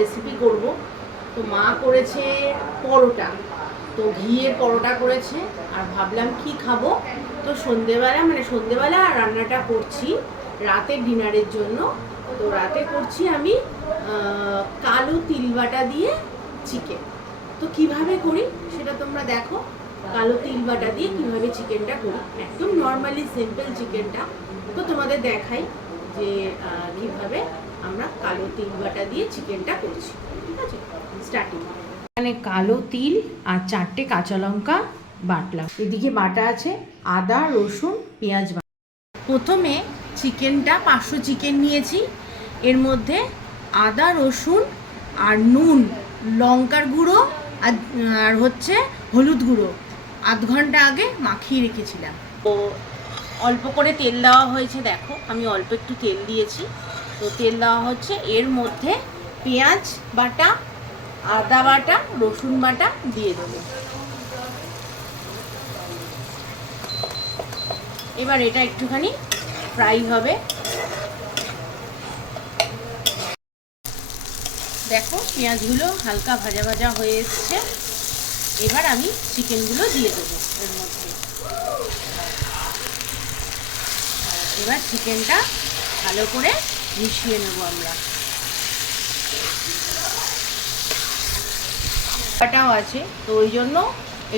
Recipe করব। তো মা করেছে পরোটা, তো ঘিয়ের পরোটা করেছে, আর ভাবলাম কি খাবো। তো সন্ধেবেলা রান্নাটা করছি রাতের ডিনারের জন্য। তো রাতে করছি আমি কালো তিল বাটা দিয়ে চিকেন। তো কিভাবে করি সেটা তোমরা দেখো। কালো তিল বাটা দিয়ে কিভাবে চিকেনটা করি, একদম নর্মালি সিম্পল চিকেনটা। তো তোমাদের দেখাই যে কিভাবে আমরা কালো তিল বাটা দিয়ে চিকেনটা করছি। ঠিক আছে, স্টার্টিং। এখানে কালো তিল আর 4টে কাঁচা লঙ্কা বাটলাম। এদিকে বাটা আছে আদা, রসুন, পেঁয়াজ বাটা। প্রথমে চিকেনটা 500 চিকেন নিয়েছি। এর মধ্যে আদা, রসুন আর নুন, লঙ্কার গুঁড়ো আর হচ্ছে হলুদ গুঁড়ো আধ ঘন্টা আগে মাখিয়ে রেখেছিলাম। তো অল্প করে তেল দেওয়া হয়েছে, দেখো আমি অল্প একটু তেল দিয়েছি। তো তেল দেওয়া হচ্ছে, এর মধ্যে পেঁয়াজ বাটা, আদা বাটা, রসুন বাটা দিয়ে দেবো। এবার এটা একটুখানি ফ্রাই হবে। দেখো পেঁয়াজগুলো হালকা ভাজা ভাজা হয়ে এসছে। এবার আমি চিকেনগুলো দিয়ে দেবো এর মধ্যে। এবার চিকেনটা ভালো করে মিশিয়ে নেবো আমরা। বাটাও আছে, তো ওই জন্য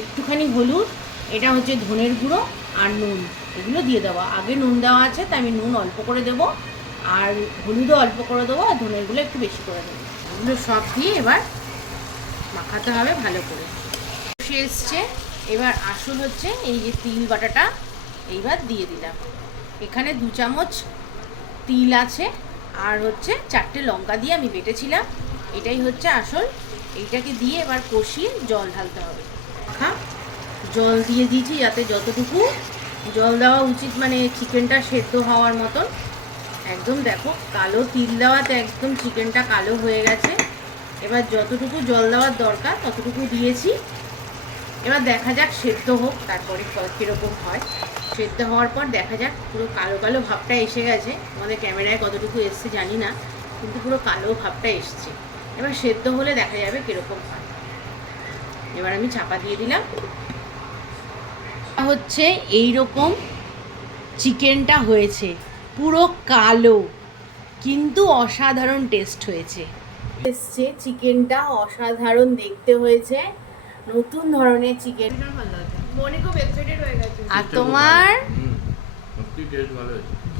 একটুখানি হলুদ, এটা হচ্ছে ধনের গুঁড়ো আর নুন, এগুলো দিয়ে দেওয়া। আগে নুন দেওয়া আছে, তাই আমি নুন অল্প করে দেবো, আর হলুদও অল্প করে দেবো, আর ধনেরগুলো একটু বেশি করে দেবো। এগুলো সব দিয়ে এবার মাখাতে হবে ভালো করে। বসে এসছে, এবার আসল হচ্ছে এই যে তিল বাটাটা এইবার দিয়ে দিলাম। এখানে 2 চামচ তিল আছে, আর হচ্ছে 4টে লঙ্কা দিয়ে আমি বেটেছিলাম, এটাই হচ্ছে আসল। এইটাকে দিয়ে এবার কষিয়ে জল ঢালতে হবে। হ্যাঁ, জল দিয়ে দিয়েছি, যাতে যতটুকু জল দেওয়া উচিত, মানে চিকেনটা সেদ্ধ হওয়ার মতন। একদম দেখো কালো তিল দেওয়াতে একদম চিকেনটা কালো হয়ে গেছে। এবার যতটুকু জল দেওয়ার দরকার ততটুকু দিয়েছি। এবার দেখা যাক সেদ্ধ হোক, তারপরে কীরকম হয়। সেদ্ধ হওয়ার পর দেখা যাক। পুরো কালো কালো ভাবটা এসে গেছে, আমাদের ক্যামেরায় কতটুকু এসছে জানি না, কিন্তু পুরো কালো ভাবটা এসছে। এবার সেদ্ধ হলে দেখা যাবে কীরকম হয়। এবার আমি চাপা দিয়ে দিলাম। হচ্ছে এইরকম চিকেনটা হয়েছে, পুরো কালো, কিন্তু অসাধারণ টেস্ট হয়েছে। এসছে চিকেনটা অসাধারণ দেখতে হয়েছে, নতুন ধরনের চিকেন। আর তোমার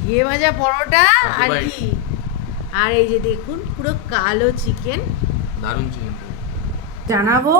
ঘিয়ে ভাজা পরোটা আর কি, আর এই যে দেখুন পুরো কালো চিকেন, দারুণ চিকেন। জানাবো।